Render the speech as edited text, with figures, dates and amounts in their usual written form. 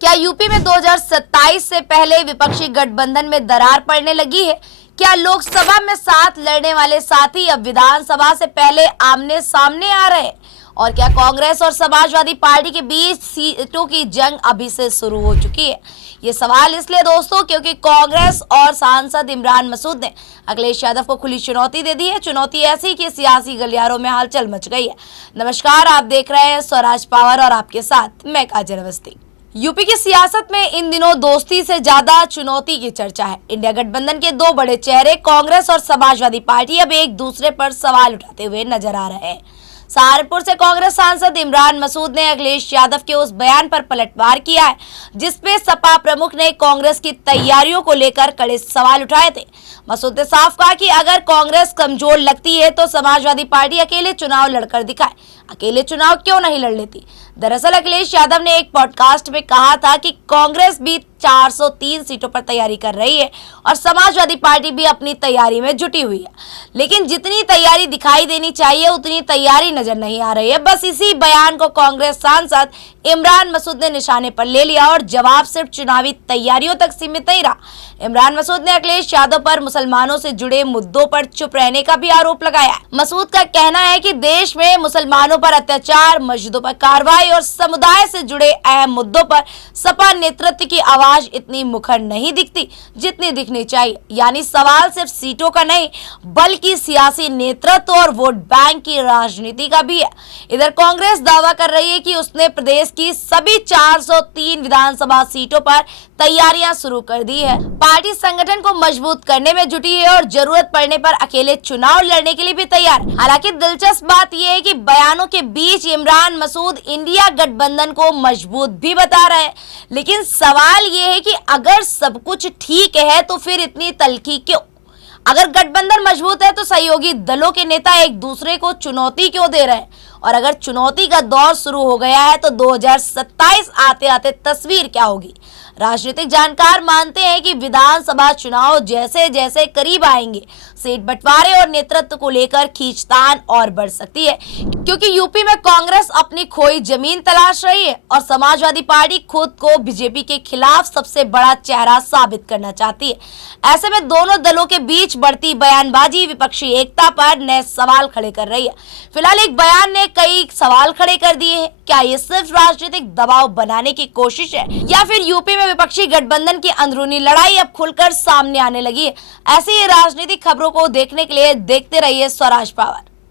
क्या यूपी में 2027 से पहले विपक्षी गठबंधन में दरार पड़ने लगी है? क्या लोकसभा में साथ लड़ने वाले साथी अब विधानसभा से पहले आमने सामने आ रहे हैं? और क्या कांग्रेस और समाजवादी पार्टी के बीच सीटों की जंग अभी से शुरू हो चुकी है? ये सवाल इसलिए दोस्तों क्योंकि कांग्रेस और सांसद इमरान मसूद ने अखिलेश यादव को खुली चुनौती दे दी है। चुनौती ऐसी कि सियासी गलियारों में हलचल मच गई है। नमस्कार, आप देख रहे हैं स्वराज पावर और आपके साथ मैं काजल अवस्थी। यूपी की सियासत में इन दिनों दोस्ती से ज्यादा चुनौती की चर्चा है। इंडिया गठबंधन के दो बड़े चेहरे कांग्रेस और समाजवादी पार्टी अब एक दूसरे पर सवाल उठाते हुए नजर आ रहे हैं। सहारनपुर से कांग्रेस सांसद इमरान मसूद ने अखिलेश यादव के उस बयान पर पलटवार किया है जिसपे सपा प्रमुख ने कांग्रेस की तैयारियों को लेकर कड़े सवाल उठाए थे। मसूद ने साफ कहा कि अगर कांग्रेस कमजोर लगती है तो समाजवादी पार्टी अकेले चुनाव लड़कर दिखाए। अकेले चुनाव क्यों नहीं लड़ लेती? दरअसल अखिलेश यादव ने एक पॉडकास्ट में कहा था कि कांग्रेस भी 403 सीटों पर तैयारी कर रही है और समाजवादी पार्टी भी अपनी तैयारी में जुटी हुई है, लेकिन जितनी तैयारी दिखाई देनी चाहिए उतनी तैयारी नजर नहीं आ रही है। बस इसी बयान को कांग्रेस सांसद इमरान मसूद ने निशाने पर ले लिया और जवाब सिर्फ चुनावी तैयारियों तक सीमित नहीं रहा। इमरान मसूद ने अखिलेश यादव पर मुसलमानों से जुड़े मुद्दों पर चुप रहने का भी आरोप लगाया। मसूद का कहना है कि देश में मुसलमानों पर अत्याचार, मस्जिदों पर कार्रवाई और समुदाय से जुड़े अहम मुद्दों पर सपा नेतृत्व की आवाज इतनी मुखर नहीं दिखती जितनी दिखनी चाहिए। यानी सवाल सिर्फ सीटों का नहीं बल्कि सियासी नेतृत्व और वोट बैंक की राजनीति का भी है। इधर कांग्रेस दावा कर रही है कि उसने प्रदेश की सभी 403 विधानसभा सीटों पर तैयारियां शुरू कर दी है। पार्टी संगठन को मजबूत करने में जुटी है और जरूरत पड़ने पर अकेले चुनाव लड़ने के लिए भी तैयार। हालांकि दिलचस्प बात यह है कि बयानों के बीच इमरान मसूद इंडिया गठबंधन को मजबूत भी बता रहे हैं, लेकिन सवाल ये है कि अगर सब कुछ ठीक है तो फिर इतनी तल्खी क्यों? अगर गठबंधन मजबूत है तो सहयोगी दलों के नेता एक दूसरे को चुनौती क्यों दे रहे हैं? और अगर चुनौती का दौर शुरू हो गया है तो 2027 आते आते तस्वीर क्या होगी? राजनीतिक जानकार मानते हैं कि विधानसभा चुनाव जैसे जैसे करीब आएंगे सीट बंटवारे और नेतृत्व को लेकर खींचतान और बढ़ सकती है, क्योंकि यूपी में कांग्रेस अपनी खोई जमीन तलाश रही है और समाजवादी पार्टी खुद को बीजेपी के खिलाफ सबसे बड़ा चेहरा साबित करना चाहती है। ऐसे में दोनों दलों के बीच बढ़ती बयानबाजी विपक्षी एकता पर नए सवाल खड़े कर रही है। फिलहाल एक बयान ने कई सवाल खड़े कर दिए हैं। क्या ये सिर्फ राजनीतिक दबाव बनाने की कोशिश है या फिर यूपी में विपक्षी गठबंधन की अंदरूनी लड़ाई अब खुलकर सामने आने लगी है? ऐसी ही राजनीतिक खबरों को देखने के लिए देखते रहिए स्वराज पावर।